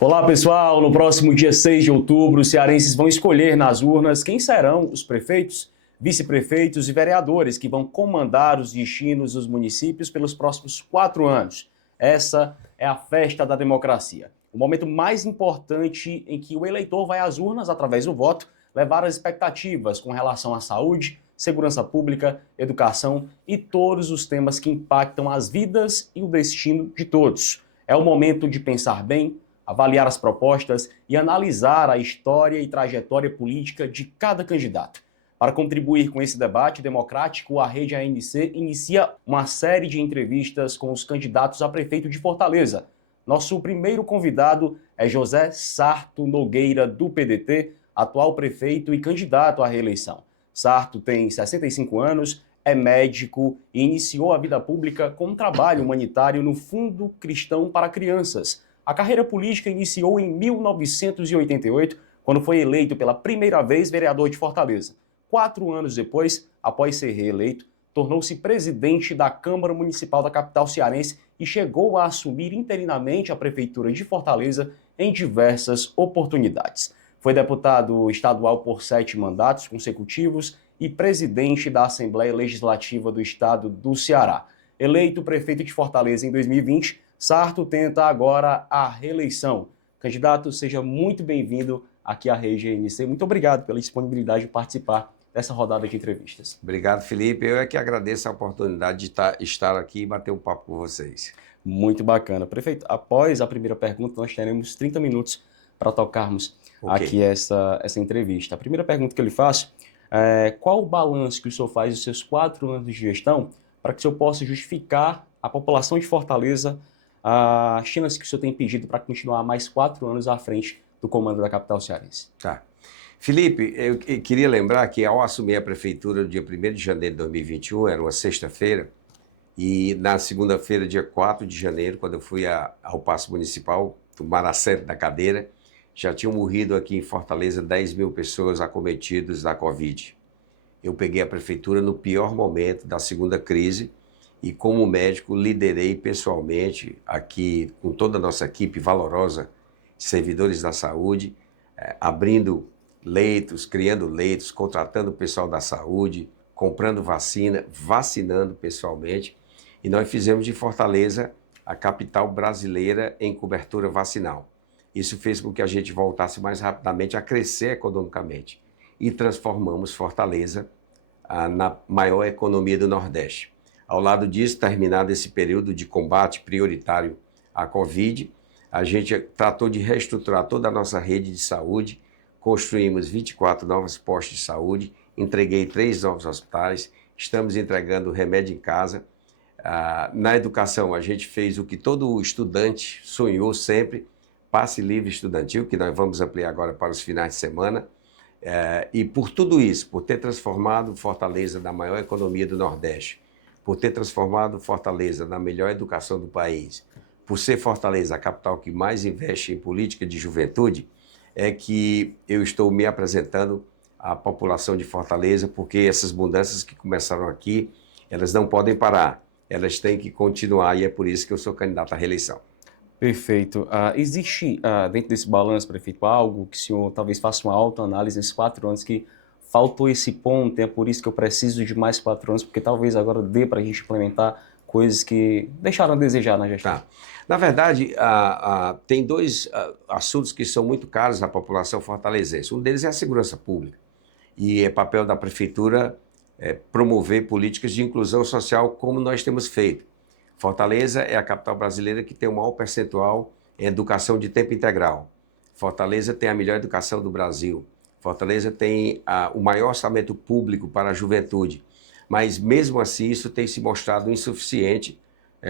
Olá, pessoal! No próximo dia 6 de outubro, os cearenses vão escolher nas urnas quem serão os prefeitos, vice-prefeitos e vereadores que vão comandar os destinos dos municípios pelos próximos 4 anos. Essa é a festa da democracia. O momento mais importante em que o eleitor vai às urnas, através do voto, levar as expectativas com relação à saúde, segurança pública, educação e todos os temas que impactam as vidas e o destino de todos. É o momento de pensar bem, avaliar as propostas e analisar a história e trajetória política de cada candidato. Para contribuir com esse debate democrático, a Rede ANC inicia uma série de entrevistas com os candidatos a prefeito de Fortaleza. Nosso primeiro convidado é José Sarto Nogueira, do PDT, atual prefeito e candidato à reeleição. Sarto tem 65 anos, é médico e iniciou a vida pública com um trabalho humanitário no Fundo Cristão para Crianças. A carreira política iniciou em 1988, quando foi eleito pela primeira vez vereador de Fortaleza. 4 anos depois, após ser reeleito, tornou-se presidente da Câmara Municipal da capital cearense e chegou a assumir interinamente a Prefeitura de Fortaleza em diversas oportunidades. Foi deputado estadual por 7 mandatos consecutivos e presidente da Assembleia Legislativa do Estado do Ceará. Eleito prefeito de Fortaleza em 2020, Sarto tenta agora a reeleição. Candidato, seja muito bem-vindo aqui à Rede ANC. Muito obrigado pela disponibilidade de participar dessa rodada de entrevistas. Obrigado, Felipe. Eu é que agradeço a oportunidade de estar aqui e bater um papo com vocês. Muito bacana. Prefeito, após a primeira pergunta, nós teremos 30 minutos para tocarmos aqui essa entrevista. A primeira pergunta que eu lhe faço é qual o balanço que o senhor faz dos seus 4 anos de gestão para que o senhor possa justificar à população de Fortaleza as chances que o senhor tem pedido para continuar mais 4 anos à frente do comando da capital cearense? Tá. Felipe, eu queria lembrar que ao assumir a prefeitura no dia 1º de janeiro de 2021, era uma sexta-feira, e na segunda-feira, dia 4 de janeiro, quando eu fui ao Paço Municipal, tomar assento da cadeira, já tinham morrido aqui em Fortaleza 10 mil pessoas acometidas da Covid. Eu peguei a prefeitura no pior momento da segunda crise e, como médico, liderei pessoalmente aqui com toda a nossa equipe valorosa, servidores da saúde, abrindo leitos, criando leitos, contratando o pessoal da saúde, comprando vacina, vacinando pessoalmente. E nós fizemos de Fortaleza a capital brasileira em cobertura vacinal. Isso fez com que a gente voltasse mais rapidamente a crescer economicamente e transformamos Fortaleza na maior economia do Nordeste. Ao lado disso, terminado esse período de combate prioritário à Covid, a gente tratou de reestruturar toda a nossa rede de saúde, construímos 24 novos postos de saúde, entreguei 3 novos hospitais, estamos entregando remédio em casa. Na educação, a gente fez o que todo estudante sonhou sempre, passe livre estudantil, que nós vamos ampliar agora para os finais de semana. E por tudo isso, por ter transformado Fortaleza na maior economia do Nordeste, por ter transformado Fortaleza na melhor educação do país, por ser Fortaleza a capital que mais investe em política de juventude, é que eu estou me apresentando à população de Fortaleza, porque essas mudanças que começaram aqui, elas não podem parar, elas têm que continuar, e é por isso que eu sou candidato à reeleição. Perfeito. Existe dentro desse balanço, prefeito, algo que o senhor talvez faça uma autoanálise nesses 4 anos que faltou esse ponto, é por isso que eu preciso de mais 4 anos, porque talvez agora dê para a gente implementar coisas que deixaram a desejar na gestão? Tá. Na verdade, tem 2 assuntos que são muito caros à população fortalezense. Um deles é a segurança pública. E é papel da prefeitura promover políticas de inclusão social como nós temos feito. Fortaleza é a capital brasileira que tem o maior percentual em educação de tempo integral. Fortaleza tem a melhor educação do Brasil. Fortaleza tem o maior orçamento público para a juventude. Mas, mesmo assim, isso tem se mostrado insuficiente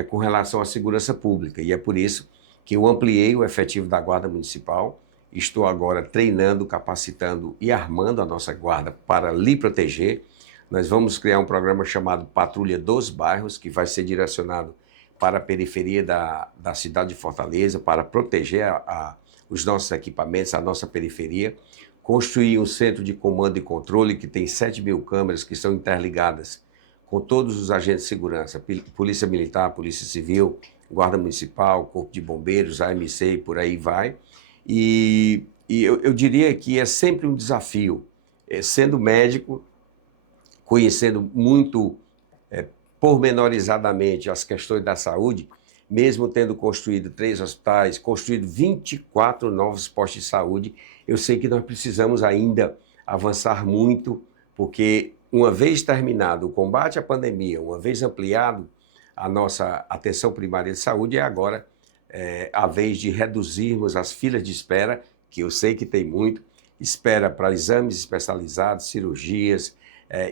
com relação à segurança pública. E é por isso que eu ampliei o efetivo da Guarda Municipal. Estou agora treinando, capacitando e armando a nossa guarda para lhe proteger. Nós vamos criar um programa chamado Patrulha dos Bairros, que vai ser direcionado para a periferia da cidade de Fortaleza, para proteger os nossos equipamentos, a nossa periferia. Construir um centro de comando e controle que tem 7 mil câmeras que são interligadas com todos os agentes de segurança, Polícia Militar, Polícia Civil, Guarda Municipal, Corpo de Bombeiros, AMC e por aí vai. E eu diria que é sempre um desafio, sendo médico, conhecendo muito pormenorizadamente as questões da saúde, mesmo tendo construído 3 hospitais, construído 24 novos postos de saúde, eu sei que nós precisamos ainda avançar muito, porque uma vez terminado o combate à pandemia, uma vez ampliado a nossa atenção primária de saúde, é agora a vez de reduzirmos as filas de espera, que eu sei que tem muito, espera para exames especializados, cirurgias,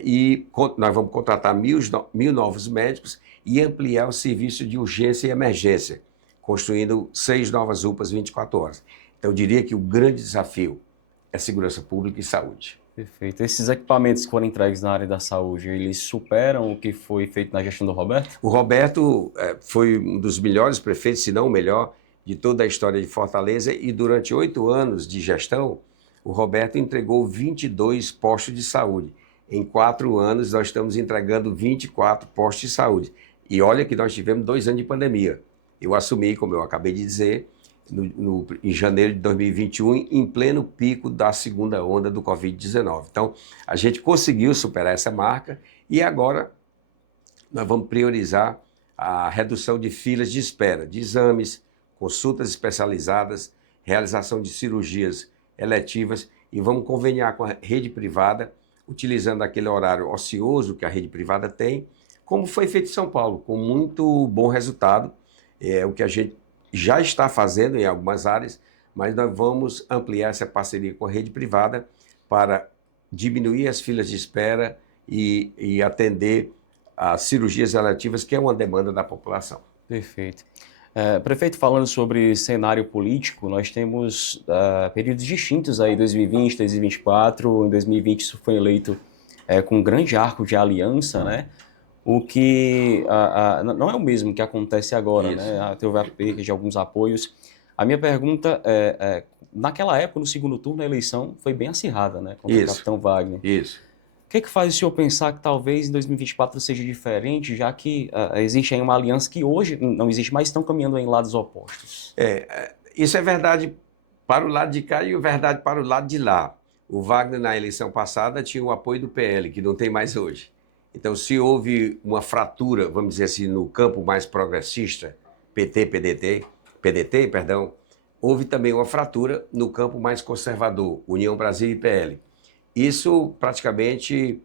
e nós vamos contratar 1.000 novos médicos e ampliar o serviço de urgência e emergência, construindo 6 novas UPAs 24 horas. Então, eu diria que o grande desafio é segurança pública e saúde. Perfeito. Esses equipamentos que foram entregues na área da saúde, eles superam o que foi feito na gestão do Roberto? O Roberto foi um dos melhores prefeitos, se não o melhor, de toda a história de Fortaleza, e durante 8 anos de gestão, o Roberto entregou 22 postos de saúde. Em 4 anos, nós estamos entregando 24 postos de saúde. E olha que nós tivemos 2 anos de pandemia. Eu assumi, como eu acabei de dizer, em janeiro de 2021, em pleno pico da segunda onda do Covid-19. Então, a gente conseguiu superar essa marca e agora nós vamos priorizar a redução de filas de espera, de exames, consultas especializadas, realização de cirurgias eletivas e vamos conveniar com a rede privada, utilizando aquele horário ocioso que a rede privada tem, como foi feito em São Paulo, com muito bom resultado. É o que a gente já está fazendo em algumas áreas, mas nós vamos ampliar essa parceria com a rede privada para diminuir as filas de espera e atender as cirurgias eletivas, que é uma demanda da população. Perfeito. Prefeito, falando sobre cenário político, nós temos períodos distintos aí, 2020, 2024. Em 2020 isso foi eleito com um grande arco de aliança, né? O que não é o mesmo que acontece agora, né? Teve a perda de alguns apoios. A minha pergunta naquela época, no segundo turno, a eleição foi bem acirrada, né? Contra o Capitão Wagner. Isso. O que faz o senhor pensar que talvez em 2024 seja diferente, já que existe aí uma aliança que hoje não existe mais, estão caminhando em lados opostos? Isso é verdade para o lado de cá e verdade para o lado de lá. O Wagner, na eleição passada, tinha o apoio do PL, que não tem mais hoje. Então, se houve uma fratura, vamos dizer assim, no campo mais progressista, PDT, houve também uma fratura no campo mais conservador, União Brasil e PL. Isso praticamente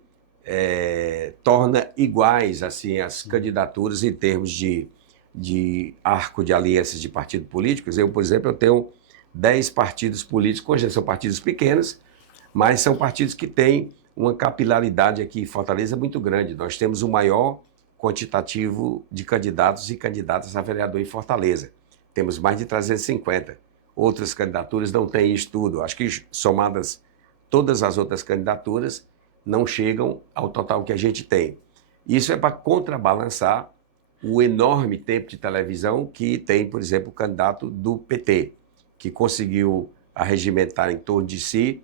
torna iguais assim, as candidaturas em termos de arco de alianças de partidos políticos. Eu, por exemplo, eu tenho 10 partidos políticos, hoje são partidos pequenos, mas são partidos que têm uma capilaridade aqui em Fortaleza muito grande. Nós temos o maior quantitativo de candidatos e candidatas a vereador em Fortaleza. Temos mais de 350. Outras candidaturas não têm isso tudo. Acho que somadas todas as outras candidaturas não chegam ao total que a gente tem. Isso é para contrabalançar o enorme tempo de televisão que tem, por exemplo, o candidato do PT, que conseguiu arregimentar em torno de si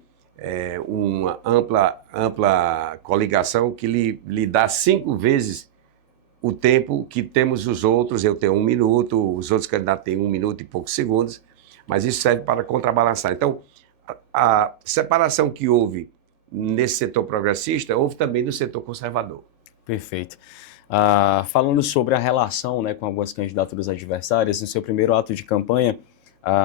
uma ampla coligação que lhe dá 5 vezes o tempo que temos os outros. Eu tenho 1 minuto, os outros candidatos têm 1 minuto e poucos segundos, mas isso serve para contrabalançar. Então, a separação que houve nesse setor progressista, houve também no setor conservador. Perfeito. Falando sobre a relação, né, com algumas candidaturas adversárias, no seu primeiro ato de campanha,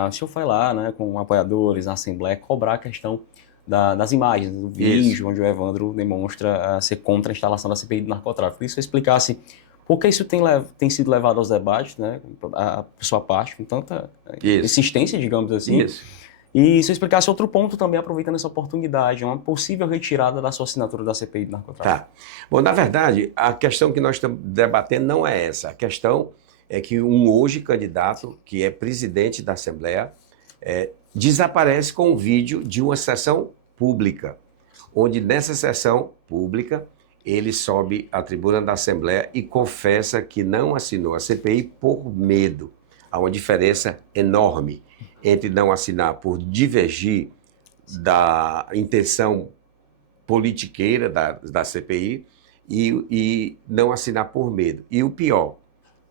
o senhor foi lá, né, com apoiadores na Assembleia cobrar a questão das imagens, do vídeo, onde o Evandro demonstra ser contra a instalação da CPI do narcotráfico. Queria que você explicasse por que isso tem sido levado aos debates, né, a sua parte, com tanta insistência, digamos assim. Isso. E se eu explicasse outro ponto também, aproveitando essa oportunidade, uma possível retirada da sua assinatura da CPI do narcotráfico. Tá. Bom, na verdade, a questão que nós estamos debatendo não é essa. A questão é que um hoje candidato, que é presidente da Assembleia, desaparece com um vídeo de uma sessão pública, onde nessa sessão pública ele sobe à tribuna da Assembleia e confessa que não assinou a CPI por medo. Há uma diferença enorme entre não assinar por divergir da intenção politiqueira da CPI e não assinar por medo. E o pior,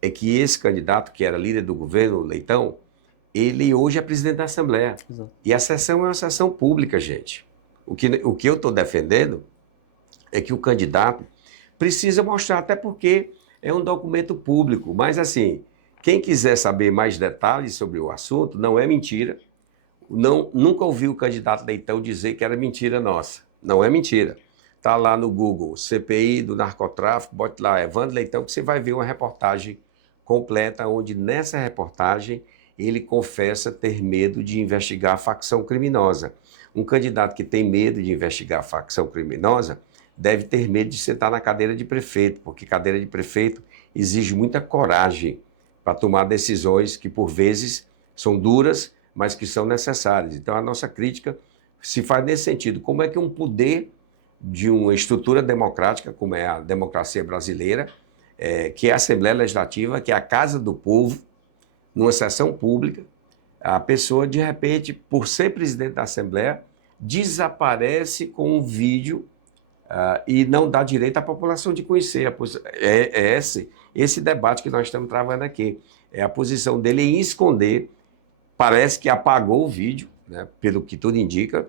é que esse candidato, que era líder do governo, o Leitão, ele hoje é presidente da Assembleia. Exato. E a sessão é uma sessão pública, gente. O que eu estou defendendo é que o candidato precisa mostrar, até porque é um documento público. Mas, assim, quem quiser saber mais detalhes sobre o assunto, não é mentira. Nunca ouvi o candidato Leitão dizer que era mentira nossa. Não é mentira. Está lá no Google, CPI do narcotráfico, bote lá, Evandro Leitão, que você vai ver uma reportagem completa, onde nessa reportagem ele confessa ter medo de investigar a facção criminosa. Um candidato que tem medo de investigar a facção criminosa deve ter medo de sentar na cadeira de prefeito, porque cadeira de prefeito exige muita coragem para tomar decisões que, por vezes, são duras, mas que são necessárias. Então, a nossa crítica se faz nesse sentido. Como é que um poder de uma estrutura democrática, como é a democracia brasileira, que é a Assembleia Legislativa, que é a casa do povo, numa sessão pública, a pessoa, de repente, por ser presidente da Assembleia, desaparece com um vídeo e não dá direito à população de conhecer. Esse debate que nós estamos travando aqui. É a posição dele em esconder, parece que apagou o vídeo, né, pelo que tudo indica,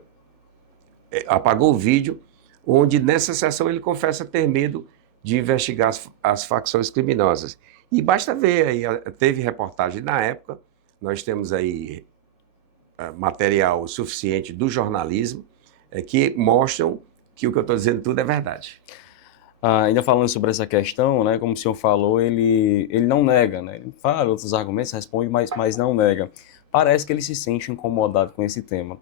apagou o vídeo, onde nessa sessão ele confessa ter medo de investigar as facções criminosas. E basta ver, aí, teve reportagem na época, nós temos aí material suficiente do jornalismo que mostram que o que eu estou dizendo tudo é verdade. Ainda falando sobre essa questão, né, como o senhor falou, ele não nega, né? Ele fala outros argumentos, responde, mas não nega. Parece que ele se sente incomodado com esse tema.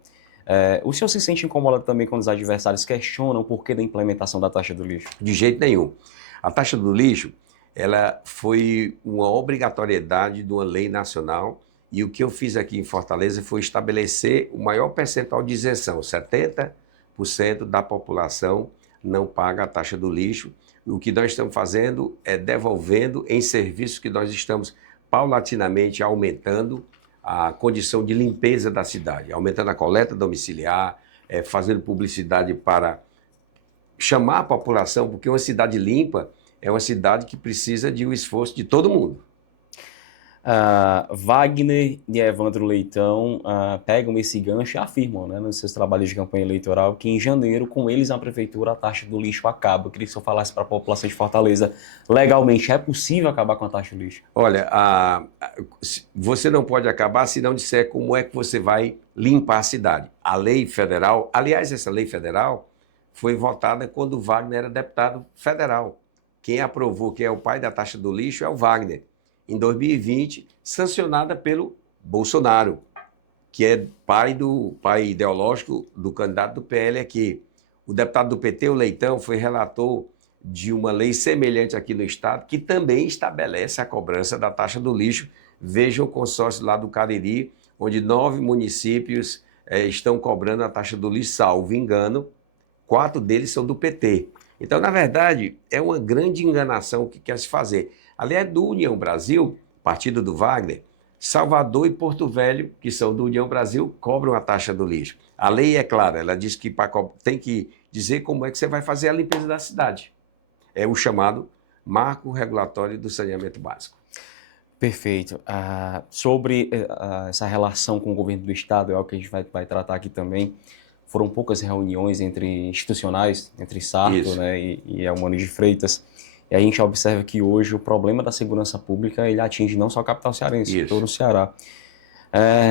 O senhor se sente incomodado também quando os adversários questionam o porquê da implementação da taxa do lixo? De jeito nenhum. A taxa do lixo, ela foi uma obrigatoriedade de uma lei nacional, e o que eu fiz aqui em Fortaleza foi estabelecer o maior percentual de isenção. 70% da população não paga a taxa do lixo. O que nós estamos fazendo é devolvendo em serviços que nós estamos paulatinamente aumentando a condição de limpeza da cidade, aumentando a coleta domiciliar, fazendo publicidade para chamar a população, porque uma cidade limpa é uma cidade que precisa de um esforço de todo mundo. Wagner e Evandro Leitão pegam esse gancho e afirmam, né, nos seus trabalhos de campanha eleitoral, que em janeiro, com eles na prefeitura, a taxa do lixo acaba. Eu queria que o senhor falasse para a população de Fortaleza, legalmente é possível acabar com a taxa do lixo? Olha, você não pode acabar se não disser como é que você vai limpar a cidade. A lei federal, aliás, essa lei federal foi votada quando o Wagner era deputado federal. Quem aprovou, quem é o pai da taxa do lixo, é o Wagner. Em 2020, sancionada pelo Bolsonaro, que é pai ideológico do candidato do PL aqui. O deputado do PT, o Leitão, foi relator de uma lei semelhante aqui no estado, que também estabelece a cobrança da taxa do lixo. Vejam o consórcio lá do Cariri, onde 9 municípios estão cobrando a taxa do lixo, salvo engano, 4 deles são do PT. Então, na verdade, é uma grande enganação que quer se fazer. Aliás, do União Brasil, partido do Wagner, Salvador e Porto Velho, que são do União Brasil, cobram a taxa do lixo. A lei é clara, ela diz que tem que dizer como é que você vai fazer a limpeza da cidade. É o chamado Marco Regulatório do Saneamento Básico. Perfeito. Sobre essa relação com o governo do estado, é algo que a gente vai tratar aqui também. Foram poucas reuniões institucionais, entre Sarto, né, e Eumano de Freitas. E a gente observa que hoje o problema da segurança pública ele atinge não só a capital cearense, todo o Ceará.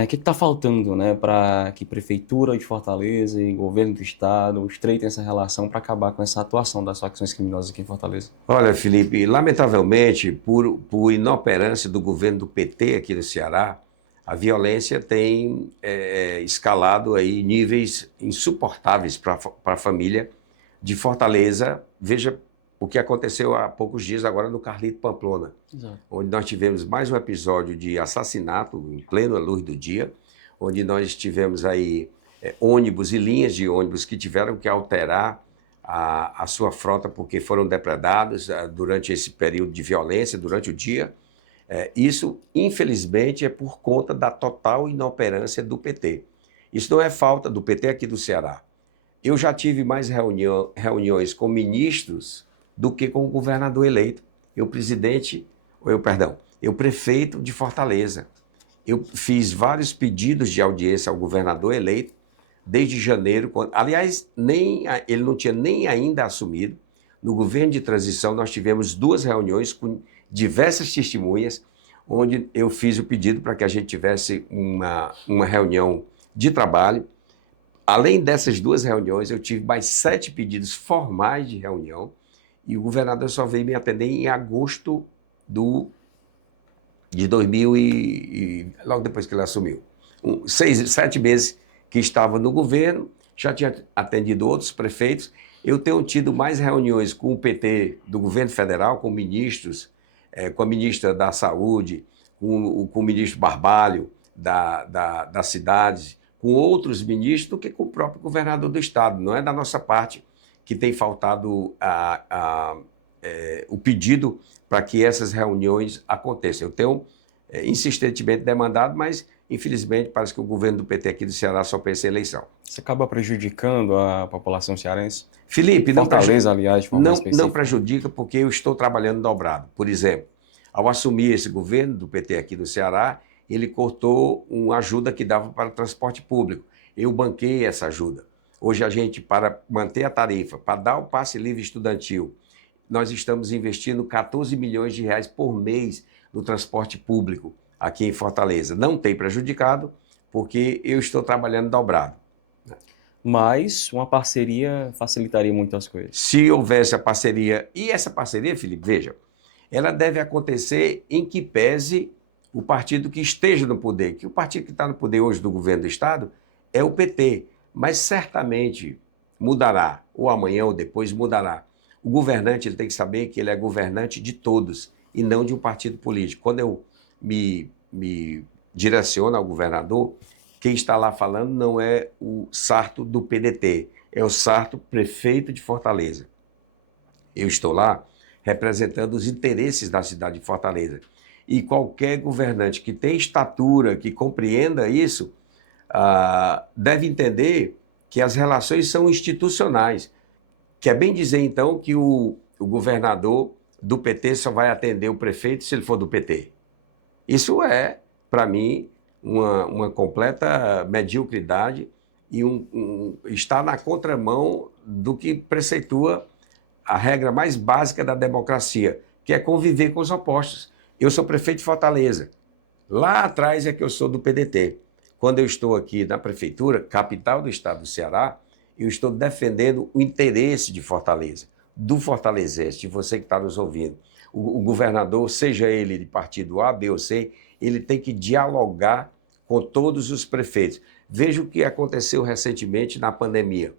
O que está faltando, né, para que Prefeitura de Fortaleza e Governo do Estado estreitem essa relação para acabar com essa atuação das facções criminosas aqui em Fortaleza? Olha, Felipe, lamentavelmente, por inoperância do governo do PT aqui no Ceará, a violência tem escalado aí níveis insuportáveis para a família de Fortaleza. Veja o que aconteceu há poucos dias agora no Carlito Pamplona, onde nós tivemos mais um episódio de assassinato em plena luz do dia, onde nós tivemos aí ônibus e linhas de ônibus que tiveram que alterar a sua frota porque foram depredados durante esse período de violência, durante o dia. Isso, infelizmente, é por conta da total inoperância do PT. Isso não é falta do PT aqui do Ceará. Eu já tive mais reuniões com ministros do que com o governador eleito. Eu prefeito de Fortaleza. Eu fiz vários pedidos de audiência ao governador eleito desde janeiro. Aliás, ele não tinha nem ainda assumido. No governo de transição, nós tivemos 2 reuniões com diversas testemunhas, onde eu fiz o pedido para que a gente tivesse uma reunião de trabalho. Além dessas 2 reuniões, eu tive mais 7 pedidos formais de reunião e o governador só veio me atender em agosto de 2000 logo depois que ele assumiu. 7 meses que estava no governo, já tinha atendido outros prefeitos. Eu tenho tido mais reuniões com o PT do governo federal, com ministros, com a ministra da Saúde, com o ministro Barbalho da cidade, com outros ministros, do que com o próprio governador do estado. Não é da nossa parte que tem faltado o pedido para que essas reuniões aconteçam. Eu tenho insistentemente demandado, mas infelizmente parece que o governo do PT aqui do Ceará só pensa em eleição. Isso acaba prejudicando a população cearense? Felipe, Fortaleza, aliás, de forma específica. Não prejudica porque eu estou trabalhando dobrado. Por exemplo, ao assumir esse governo do PT aqui no Ceará, ele cortou uma ajuda que dava para o transporte público. Eu banquei essa ajuda. Hoje a gente, para manter a tarifa, para dar o passe livre estudantil, nós estamos investindo 14 milhões de reais por mês no transporte público aqui em Fortaleza. Não tem prejudicado, porque eu estou trabalhando dobrado. Mas uma parceria facilitaria muito as coisas. Se houvesse a parceria, e essa parceria, Felipe, veja, ela deve acontecer em que pese o partido que esteja no poder, que o partido que está no poder hoje do governo do estado é o PT, mas certamente mudará, ou amanhã ou depois mudará. O governante ele tem que saber que ele é governante de todos e não de um partido político. Quando eu me direciono ao governador, quem está lá falando não é o Sarto do PDT, é o Sarto, prefeito de Fortaleza. Eu estou lá representando os interesses da cidade de Fortaleza. E qualquer governante que tenha estatura, que compreenda isso, deve entender que as relações são institucionais. Quer bem dizer, então, que o governador do PT só vai atender o prefeito se ele for do PT. Isso é, para mim, uma completa mediocridade e está na contramão do que preceitua a regra mais básica da democracia, que é conviver com os opostos. Eu sou prefeito de Fortaleza. Lá atrás é que eu sou do PDT. Quando eu estou aqui na prefeitura, capital do estado do Ceará, eu estou defendendo o interesse de Fortaleza, do fortalezense, de você que está nos ouvindo. O governador, seja ele de partido A, B ou C, ele tem que dialogar com todos os prefeitos. Veja o que aconteceu recentemente na pandemia.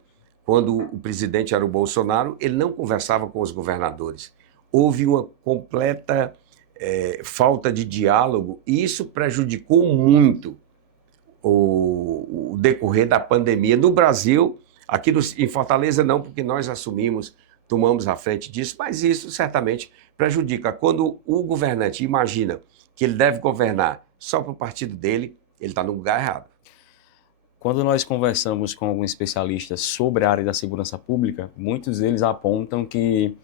Quando o presidente era o Bolsonaro, ele não conversava com os governadores. Houve uma completa falta de diálogo e isso prejudicou muito o decorrer da pandemia. No Brasil, aqui em Fortaleza não, porque nós tomamos a frente disso, mas isso certamente prejudica. Quando o governante imagina que ele deve governar só para o partido dele, ele está no lugar errado. Quando nós conversamos com alguns especialistas sobre a área da segurança pública, muitos deles apontam que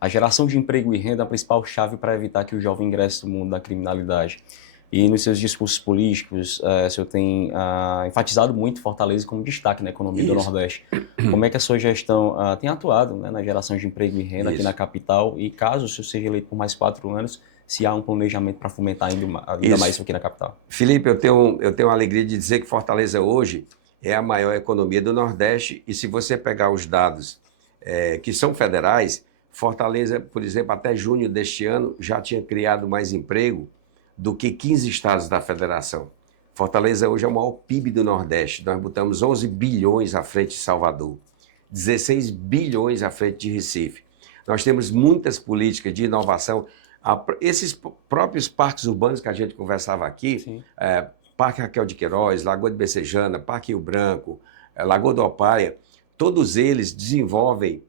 a geração de emprego e renda é a principal chave para evitar que o jovem ingresse no mundo da criminalidade. E nos seus discursos políticos, o senhor tem enfatizado muito Fortaleza como destaque na economia do Nordeste. Como é que a sua gestão tem atuado, né, na geração de emprego e renda aqui na capital? E caso o senhor seja eleito por mais 4 anos, se há um planejamento para fomentar ainda mais isso aqui na capital? Felipe, eu tenho a alegria de dizer que Fortaleza hoje é a maior economia do Nordeste e se você pegar os dados que são federais, Fortaleza, por exemplo, até junho deste ano já tinha criado mais emprego do que 15 estados da federação. Fortaleza hoje é o maior PIB do Nordeste. Nós botamos 11 bilhões à frente de Salvador, 16 bilhões à frente de Recife. Nós temos muitas políticas de inovação. Esses próprios parques urbanos que a gente conversava aqui, Parque Raquel de Queiroz, Lagoa de Becejana, Parque Rio Branco, Lagoa do Opaia, todos eles desenvolvem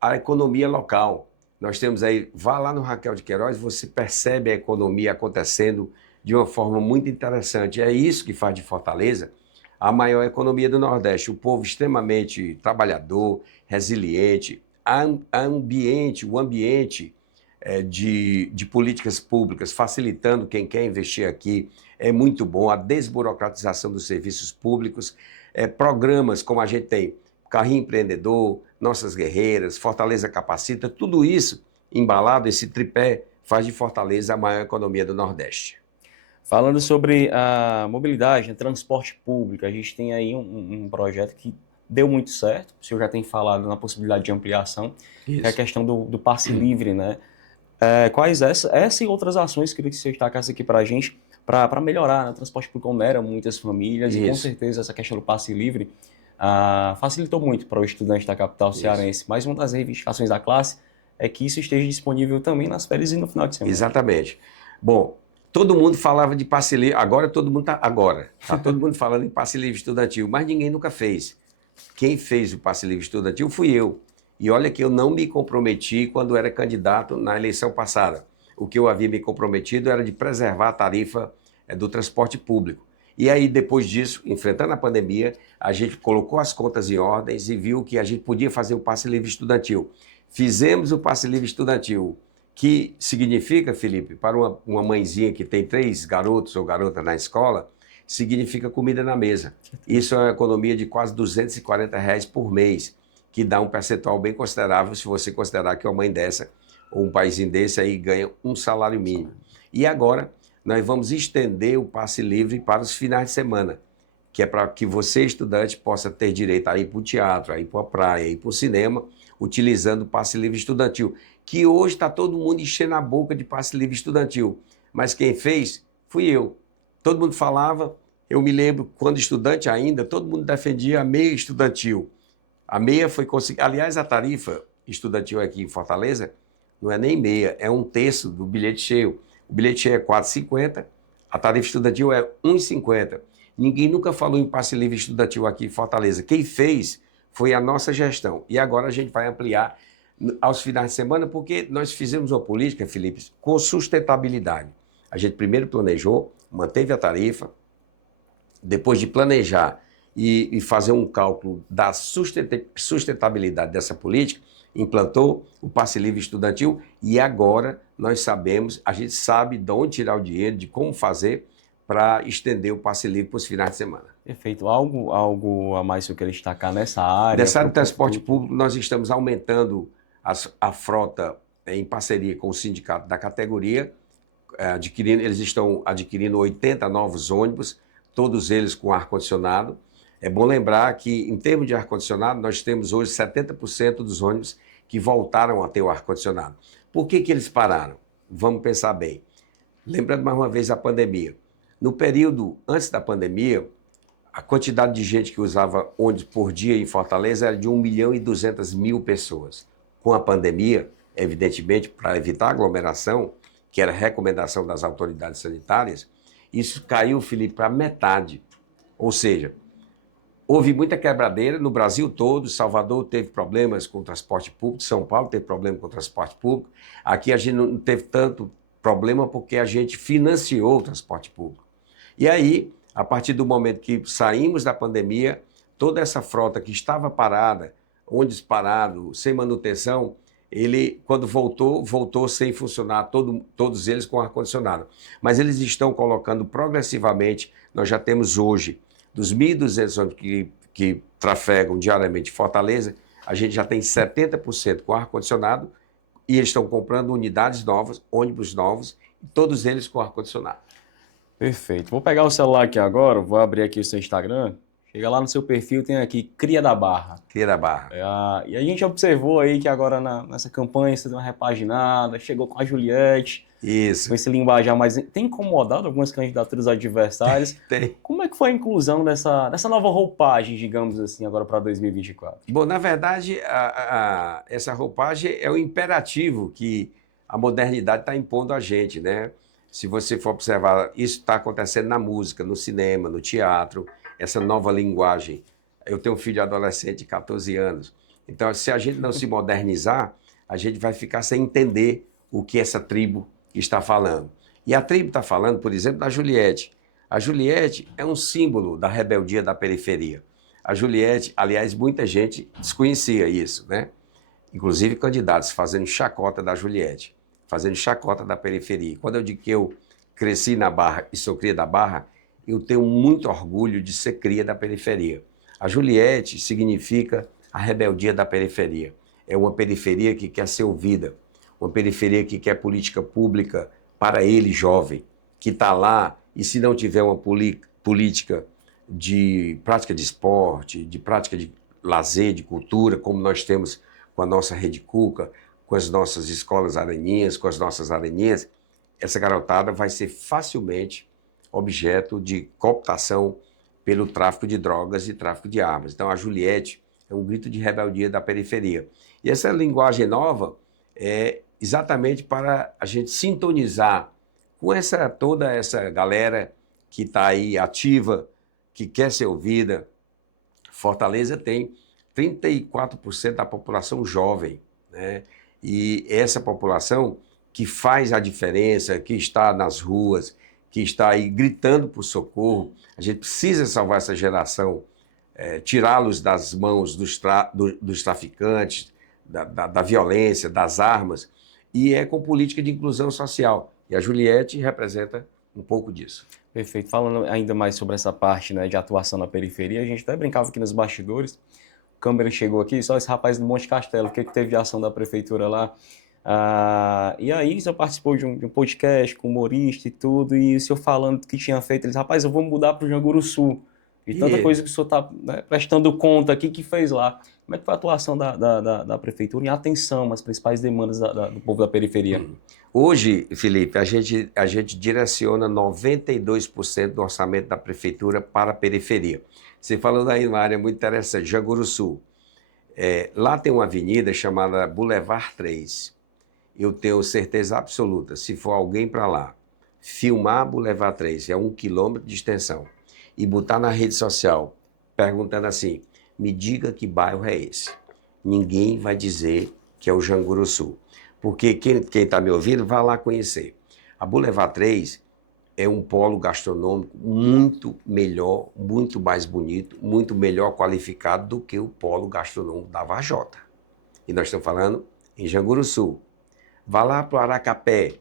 a economia local. Nós temos aí, vá lá no Raquel de Queiroz, você percebe a economia acontecendo de uma forma muito interessante. É isso que faz de Fortaleza a maior economia do Nordeste. O povo extremamente trabalhador, resiliente, o ambiente de políticas públicas, facilitando quem quer investir aqui, é muito bom. A desburocratização dos serviços públicos, programas como a gente tem, Carrinho Empreendedor, Nossas Guerreiras, Fortaleza Capacita, tudo isso embalado, esse tripé, faz de Fortaleza a maior economia do Nordeste. Falando sobre a mobilidade, transporte público, a gente tem aí um projeto que deu muito certo, o senhor já tem falado na possibilidade de ampliação, que é a questão do passe livre, né? Quais essa e outras ações que eu queria que você destacasse aqui para a gente, para melhorar, né? O transporte público onera muitas famílias e com certeza essa questão do passe livre facilitou muito para o estudante da capital cearense. Mas uma das reivindicações da classe é que isso esteja disponível também nas férias e no final de semana. Exatamente. Bom, todo mundo falava de passe livre, agora todo mundo está todo mundo falando em passe livre estudantil, mas ninguém nunca fez. Quem fez o passe livre estudantil fui eu. E olha que eu não me comprometi quando era candidato na eleição passada. O que eu havia me comprometido era de preservar a tarifa do transporte público. E aí, depois disso, enfrentando a pandemia, a gente colocou as contas em ordens e viu que a gente podia fazer o passe livre estudantil. Fizemos o passe livre estudantil, que significa, Felipe, para uma mãezinha que tem 3 garotos ou garotas na escola, significa comida na mesa. Isso é uma economia de quase R$240 por mês, que dá um percentual bem considerável se você considerar que uma mãe dessa ou um paizinho desse aí ganha um salário mínimo. E agora nós vamos estender o passe livre para os finais de semana, que é para que você, estudante, possa ter direito a ir para o teatro, a ir para a praia, a ir para o cinema, utilizando o passe livre estudantil, que hoje está todo mundo enchendo a boca de passe livre estudantil. Mas quem fez fui eu. Todo mundo falava, eu me lembro, quando estudante ainda, todo mundo defendia a meia estudantil. A meia foi conseguida. Aliás, a tarifa estudantil aqui em Fortaleza não é nem meia, é 1/3 do bilhete cheio. O bilhete cheio é R$4,50, a tarifa estudantil é R$1,50. Ninguém nunca falou em passe livre estudantil aqui em Fortaleza. Quem fez foi a nossa gestão. E agora a gente vai ampliar aos finais de semana, porque nós fizemos uma política, Felipe, com sustentabilidade. A gente primeiro planejou, manteve a tarifa, depois de planejar e fazer um cálculo da sustentabilidade dessa política, implantou o passe livre estudantil e agora nós sabemos, a gente sabe de onde tirar o dinheiro, de como fazer para estender o passe livre para os finais de semana. Perfeito. Algo a mais que eu queria destacar nessa área? Nessa área do transporte público, nós estamos aumentando a frota em parceria com o sindicato da categoria, eles estão adquirindo 80 novos ônibus, todos eles com ar-condicionado. É bom lembrar que, em termos de ar-condicionado, nós temos hoje 70% dos ônibus que voltaram a ter o ar-condicionado. Por que eles pararam? Vamos pensar bem. Lembrando mais uma vez a pandemia. No período antes da pandemia, a quantidade de gente que usava ônibus por dia em Fortaleza era de 1.200.000 pessoas. Com a pandemia, evidentemente, para evitar aglomeração, que era a recomendação das autoridades sanitárias, isso caiu, Felipe, para metade. Ou seja, houve muita quebradeira no Brasil todo. Salvador teve problemas com o transporte público, São Paulo teve problema com o transporte público. Aqui a gente não teve tanto problema porque a gente financiou o transporte público. E aí, a partir do momento que saímos da pandemia, toda essa frota que estava parada, ônibus parado, sem manutenção, ele, quando voltou sem funcionar, todos eles com ar-condicionado. Mas eles estão colocando progressivamente, nós já temos hoje, dos 1.200 ônibus que trafegam diariamente em Fortaleza, a gente já tem 70% com ar-condicionado e eles estão comprando unidades novas, ônibus novos, todos eles com ar-condicionado. Perfeito. Vou pegar o celular aqui agora, vou abrir aqui o seu Instagram. Chega lá no seu perfil, tem aqui Cria da Barra. Cria da Barra. E a gente observou aí que agora nessa campanha você deu uma repaginada, chegou com a Juliette. Isso. Com esse linguajar, mas tem incomodado algumas candidaturas adversárias. Tem. Como é que foi a inclusão dessa nova roupagem, digamos assim, agora para 2024? Bom, na verdade, essa roupagem é o imperativo que a modernidade está impondo a gente, né? Se você for observar, isso está acontecendo na música, no cinema, no teatro, essa nova linguagem. Eu tenho um filho adolescente de 14 anos. Então, se a gente não se modernizar, a gente vai ficar sem entender o que essa tribo está falando. E a tribo está falando, por exemplo, da Juliette. A Juliette é um símbolo da rebeldia da periferia. A Juliette, aliás, muita gente desconhecia isso, né? Inclusive candidatos fazendo chacota da Juliette. fazendo chacota da periferia. Quando eu digo que eu cresci na Barra e sou cria da Barra, eu tenho muito orgulho de ser cria da periferia. A Juliette significa a rebeldia da periferia. É uma periferia que quer ser ouvida, uma periferia que quer política pública para ele, jovem, que está lá e se não tiver uma política de prática de esporte, de prática de lazer, de cultura, como nós temos com a nossa Rede Cuca, com as nossas escolas areninhas, com as nossas areninhas, essa garotada vai ser facilmente objeto de cooptação pelo tráfico de drogas e tráfico de armas. Então a Juliette é um grito de rebeldia da periferia. E essa linguagem nova é exatamente para a gente sintonizar com toda essa galera que está aí ativa, que quer ser ouvida. Fortaleza tem 34% da população jovem, né? E essa população que faz a diferença, que está nas ruas, que está aí gritando por socorro. A gente precisa salvar essa geração, tirá-los das mãos dos traficantes, da violência, das armas, e é com política de inclusão social. E a Juliette representa um pouco disso. Perfeito. Falando ainda mais sobre essa parte, né, de atuação na periferia, a gente até brincava aqui nos bastidores, o Câmara chegou aqui, só esse rapaz do Monte Castelo, o que teve de ação da prefeitura lá? E aí o senhor participou de um podcast com humorista e tudo, e o senhor falando que tinha feito, eles, rapaz, eu vou mudar para o Janguruçu. E tanta coisa que o senhor está, né, prestando conta aqui que fez lá. Como é que foi a atuação da prefeitura em atenção às principais demandas do povo da periferia? Hoje, Felipe, a gente direciona 92% do orçamento da prefeitura para a periferia. Você falou aí uma área muito interessante, Janguruçu. Lá tem uma avenida chamada Boulevard 3. Eu tenho certeza absoluta, se for alguém para lá, filmar Boulevard 3, é 1 quilômetro de extensão, e botar na rede social, perguntando assim, me diga que bairro é esse. Ninguém vai dizer que é o Janguruçu. Porque quem está me ouvindo, vai lá conhecer. A Boulevard 3 é um polo gastronômico muito melhor, muito mais bonito, muito melhor qualificado do que o polo gastronômico da Vajota. E nós estamos falando em Janguruçu. Vá lá para o Aracapé,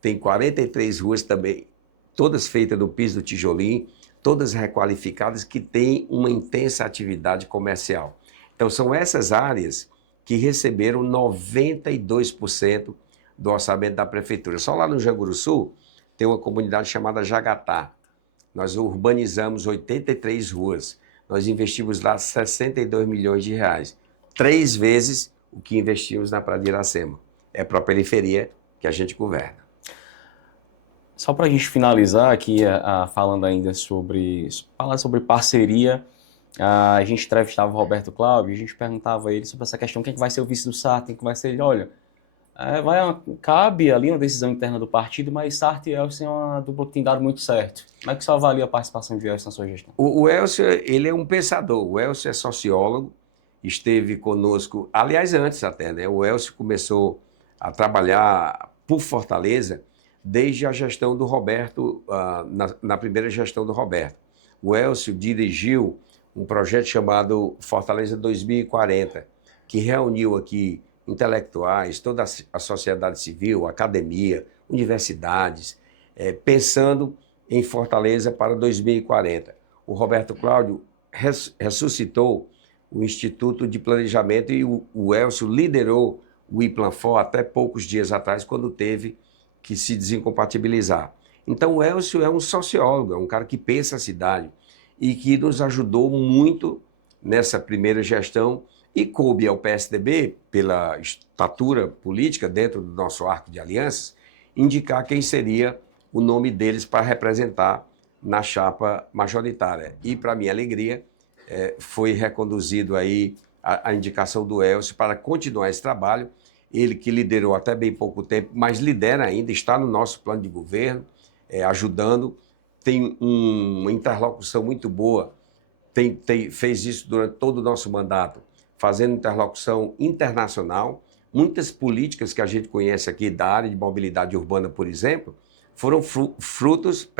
tem 43 ruas também, todas feitas no piso do tijolinho, todas requalificadas, que têm uma intensa atividade comercial. Então são essas áreas que receberam 92% do orçamento da prefeitura. Só lá no Janguruçu tem uma comunidade chamada Jagatá. Nós urbanizamos 83 ruas. Nós investimos lá 62 milhões de reais. 3 vezes o que investimos na Praia de Iracema. É para a periferia que a gente governa. Só para a gente finalizar aqui, falando ainda sobre parceria, a gente entrevistava o Roberto Cláudio e a gente perguntava a ele sobre essa questão, quem é que vai ser o vice do Sarto, quem é que vai ser ele. Olha, cabe ali uma decisão interna do partido, mas Sarto e Elcio é uma dupla que tem dado muito certo. Como é que você avalia a participação de Elcio na sua gestão? O Elcio, ele é um pensador. O Elcio é sociólogo, esteve conosco, aliás, antes até, né? O Elcio começou a trabalhar por Fortaleza desde a gestão do Roberto, na primeira gestão do Roberto. O Elcio dirigiu um projeto chamado Fortaleza 2040, que reuniu aqui intelectuais, toda a sociedade civil, academia, universidades, pensando em Fortaleza para 2040. O Roberto Cláudio ressuscitou o Instituto de Planejamento e o Elcio liderou o IPLANFOR até poucos dias atrás, quando teve que se desincompatibilizar. Então o Elcio é um sociólogo, é um cara que pensa a cidade e que nos ajudou muito nessa primeira gestão e coube ao PSDB, pela estatura política dentro do nosso arco de alianças, indicar quem seria o nome deles para representar na chapa majoritária. E, para minha alegria, foi reconduzido aí a indicação do Elcio para continuar esse trabalho. Ele que liderou até bem pouco tempo, mas lidera ainda, está no nosso plano de governo, ajudando, tem uma interlocução muito boa, fez isso durante todo o nosso mandato, fazendo interlocução internacional. Muitas políticas que a gente conhece aqui da área de mobilidade urbana, por exemplo, foram frutos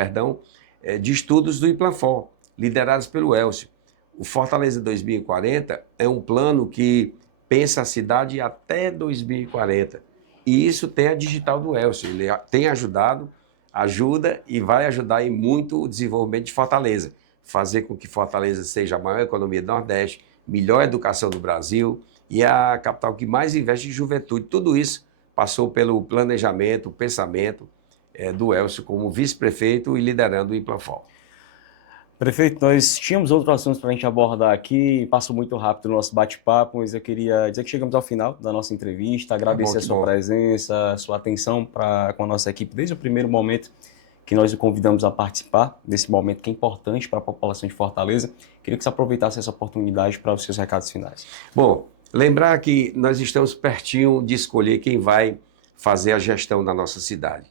de estudos do IPLANFOR, liderados pelo Elcio. O Fortaleza 2040 é um plano que pensa a cidade até 2040 E isso tem a digital do Elcio. Ele tem ajudado, ajuda e vai ajudar em muito o desenvolvimento de Fortaleza. Fazer com que Fortaleza seja a maior economia do Nordeste, melhor educação do Brasil e a capital que mais investe em juventude. Tudo isso passou pelo planejamento, pensamento do Elcio como vice-prefeito e liderando o Implanfol. Prefeito, nós tínhamos outros assuntos para a gente abordar aqui, passou muito rápido o nosso bate-papo, mas eu queria dizer que chegamos ao final da nossa entrevista, agradecer a sua presença, a sua atenção com a nossa equipe desde o primeiro momento que nós o convidamos a participar desse momento que é importante para a população de Fortaleza. Queria que você aproveitasse essa oportunidade para os seus recados finais. Bom, lembrar que nós estamos pertinho de escolher quem vai fazer a gestão da nossa cidade.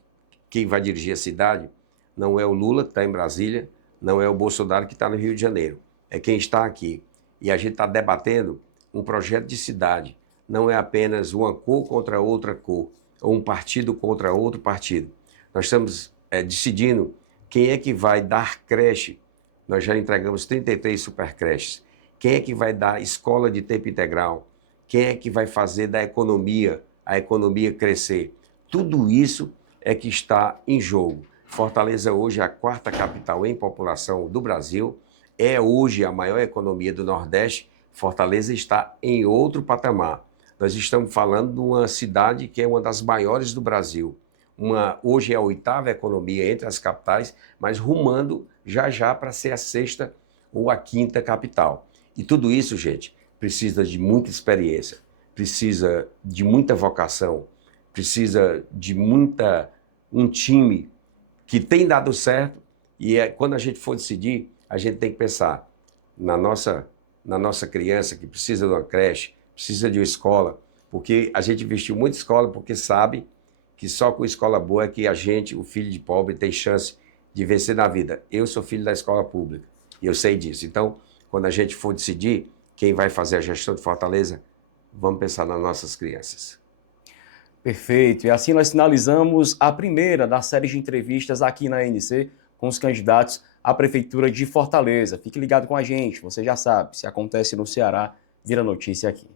Quem vai dirigir a cidade não é o Lula, que está em Brasília, não é o Bolsonaro que está no Rio de Janeiro, é quem está aqui. E a gente está debatendo um projeto de cidade, não é apenas uma cor contra outra cor, ou um partido contra outro partido. Nós estamos decidindo quem é que vai dar creche. Nós já entregamos 33 supercreches. Quem é que vai dar escola de tempo integral? Quem é que vai fazer da economia, a economia crescer? Tudo isso é que está em jogo. Fortaleza hoje é a quarta capital em população do Brasil, é hoje a maior economia do Nordeste. Fortaleza está em outro patamar. Nós estamos falando de uma cidade que é uma das maiores do Brasil. Hoje é a oitava economia entre as capitais, mas rumando já para ser a sexta ou a quinta capital. E tudo isso, gente, precisa de muita experiência, precisa de muita vocação, precisa de um time que tem dado certo, e quando a gente for decidir, a gente tem que pensar na nossa criança que precisa de uma creche, precisa de uma escola, porque a gente investiu muito em escola porque sabe que só com escola boa é que o filho de pobre, tem chance de vencer na vida. Eu sou filho da escola pública e eu sei disso. Então, quando a gente for decidir quem vai fazer a gestão de Fortaleza, vamos pensar nas nossas crianças. Perfeito. E assim nós finalizamos a primeira da série de entrevistas aqui na ANC com os candidatos à Prefeitura de Fortaleza. Fique ligado com a gente, você já sabe, se acontece no Ceará, vira notícia aqui.